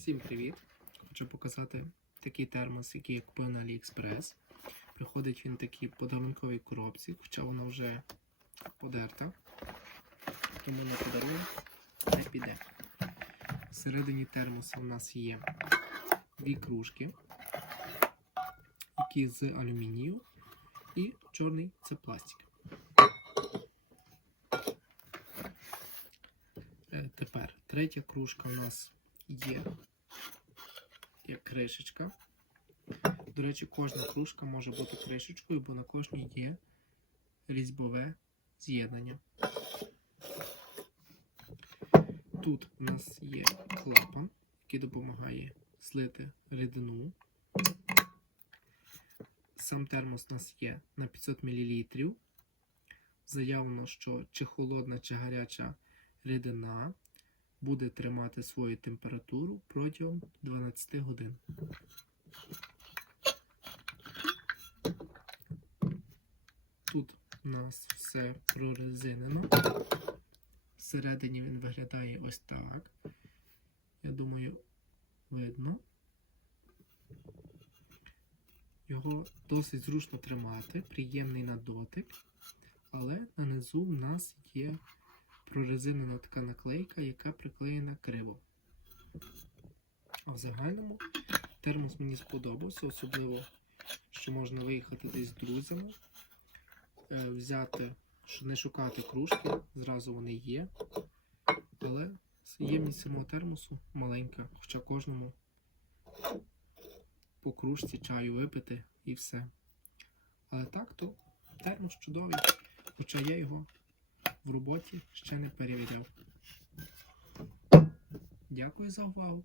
Всім привіт! Хочу показати такий термос, який я купив на AliExpress. Приходить він в такій подарунковій коробці, хоча вона вже подерта. Тому на подарунок не піде. Всередині термоса у нас є дві кружки, які з алюмінію, і чорний це пластик. Е, Тепер третя кружка у нас є як кришечка. До речі, кожна кружка може бути кришечкою, бо на кожній є різьбове з'єднання. Тут у нас є клапан, який допомагає злити рідину. Сам термос у нас є на 500 мл. Заявлено, що чи холодна, чи гаряча рідина буде тримати свою температуру протягом 12 годин. Тут у нас все прорезинено. Всередині він виглядає ось так. Я думаю, видно. Його досить зручно тримати, приємний на дотик, але на низу в нас є прорезинена така наклейка, яка приклеєна криво. А в загальному термос мені сподобався, особливо, що можна виїхати десь з друзями, е, взяти, не шукати кружки, зразу вони є. Але ємність самого термосу маленька, хоча кожному по кружці чаю випити і все. Але так, то термос чудовий, хоча я його в роботі ще не перевіряв. Дякую за увагу.